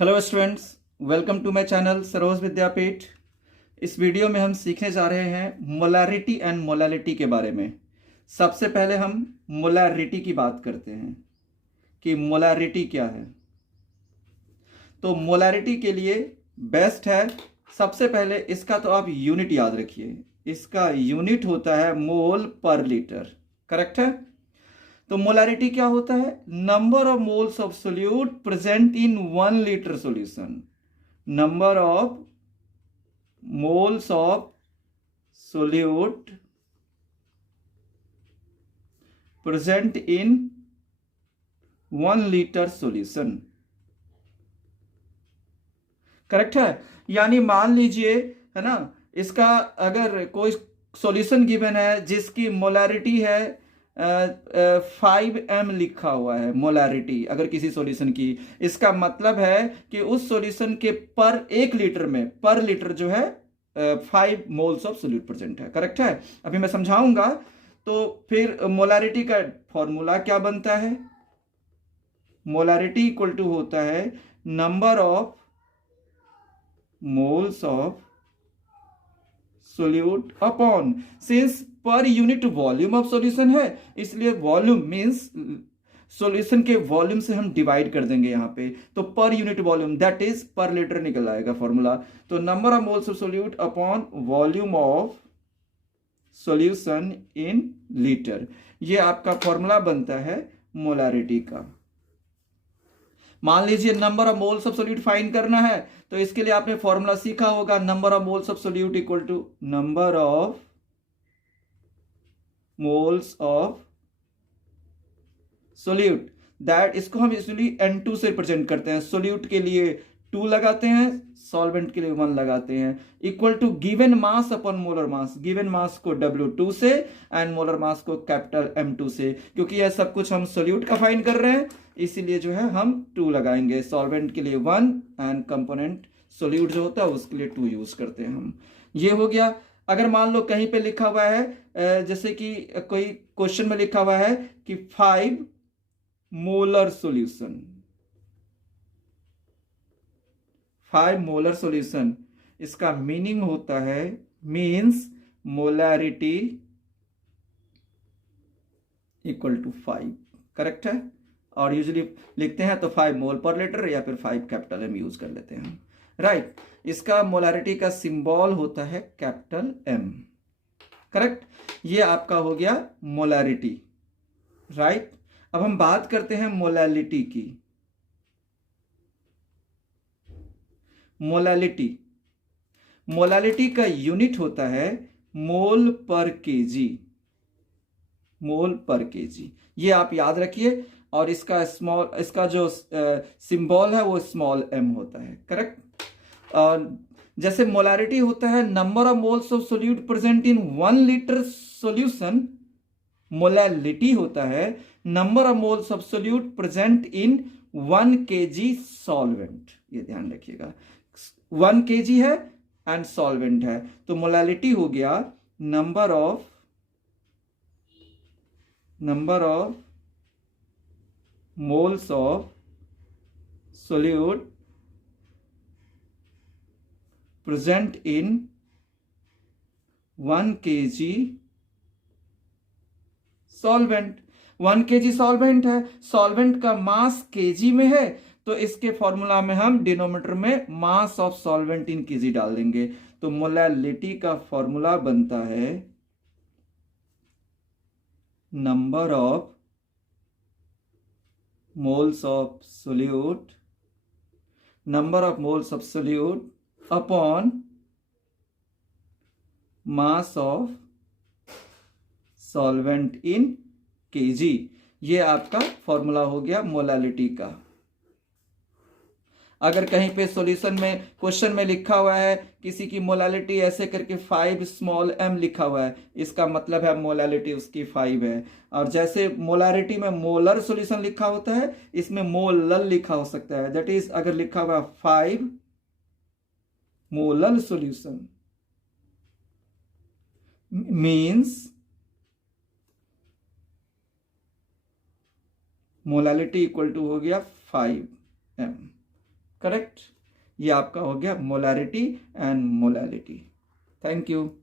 Hello students, welcome to my channel Saroj Vidyapeeth. इस video में हम सीखने जा रहे हैं मोलारिटी एंड मोलालिटी के बारे में। सबसे पहले हम मोलारिटी की बात करते हैं कि मोलारिटी क्या है। तो मोलारिटी के लिए बेस्ट है, सबसे पहले इसका तो आप यूनिट याद रखिए। इसका यूनिट होता है मोल पर लीटर। करेक्ट है। तो मोलारिटी क्या होता है? Number of moles of solute present in 1 litre solution. Number of moles of solute present in 1 litre solution। Correct है। यानी मान लीजिए, है ना, इसका अगर कोई सॉल्यूशन गिवन है जिसकी मोलारिटी है 5m लिखा हुआ है। मोलारिटी अगर किसी सॉल्यूशन की, इसका मतलब है कि उस सॉल्यूशन के पर 1 लीटर में, पर लीटर जो है 5 मोल्स ऑफ सोल्यूट प्रेजेंट है। करेक्ट है। अभी मैं समझाऊंगा। तो फिर मोलारिटी का फॉर्मूला क्या बनता है? मोलारिटी इक्वल टू होता है number of moles of solute upon, since per unit volume of solution है इसलिए वॉल्यूम मींस सॉल्यूशन के वॉल्यूम से हम डिवाइड कर देंगे यहां पे। तो per unit volume that is पर लीटर निकल आएगा फॉर्मूला। तो number of moles of solute upon volume of solution in litre, ये आपका फॉर्मूला बनता है मोलारिटी का। मान लीजिए number of moles of solute find करना है, तो इसके लिए आपने फॉर्मूला सीखा होगा, number of moles of solute equal to number of moles of solute. That इसको हम यूजुअली N2 से रिप्रेजेंट करते हैं। सोल्यूट के लिए 2 लगाते हैं, सॉल्वेंट के लिए 1 लगाते हैं। Equal to given mass upon molar mass. Given mass को W2 से एंड मोलर मास को कैपिटल M2 से। क्योंकि यह सब कुछ हम सोल्यूट का फाइंड कर रहे हैं इसीलिए जो है हम 2 लगाएंगे। सॉल्वेंट के लिए 1 एंड कंपोनेंट सोल्यूट जो होता है उसके लिए 2 यूज करते हैं हम। ये हो गया। अगर मान लो कहीं पे लिखा हुआ है, जैसे कि कोई क्वेश्चन में लिखा हुआ है कि 5 मोलर सॉल्यूशन, 5 मोलर सॉल्यूशन, इसका मीनिंग होता है means molarity equal to 5। Correct है। और यूजुअली लिखते हैं तो 5 मोल पर लीटर या फिर 5 कैपिटल एम यूज कर लेते हैं। राइट। इसका मोलारिटी का सिंबल होता है कैपिटल एम। करेक्ट। ये आपका हो गया मोलारिटी। राइट। अब हम बात करते हैं मोलालिटी की। मोलालिटी, मोलालिटी का यूनिट होता है मोल पर केजी। मोल पर केजी, ये आप याद रखिए। और इसका स्मॉल, इसका जो सिंबल है वो स्मॉल एम होता है। करेक्ट। जैसे मोलारिटी होता है number of moles of solute present in 1 litre solution, molality होता है number of moles of solute present in 1 kg solvent. ये ध्यान रखिएगा, 1 kg है एंड सॉल्वेंट है, तो मोलालिटी हो गया number of moles of solute present in 1 kg solvent. 1 kg solvent है, सॉल्वेंट का मास केजी में है, तो इसके फॉर्मूला में हम डिनोमिनेटर में mass of solvent in KG डाल देंगे। तो मोलालिटी का फॉर्मूला बनता है number of moles of solute, number of moles of solute upon mass of solvent in KG. ये आपका फॉर्मूला हो गया मोलालिटी का। अगर कहीं पे सॉल्यूशन में क्वेश्चन में लिखा हुआ है किसी की मोलालिटी ऐसे करके 5 स्मॉल m लिखा हुआ है, इसका मतलब है मोलालिटी उसकी 5 है। और जैसे मोलारिटी में मोलर सॉल्यूशन लिखा होता है, इसमें मोलल लिखा हो सकता है। दैट इज अगर लिखा हुआ 5 molal solution means molality equal to हो गया 5m। करेक्ट। ये आपका हो गया molarity and molality. Thank you.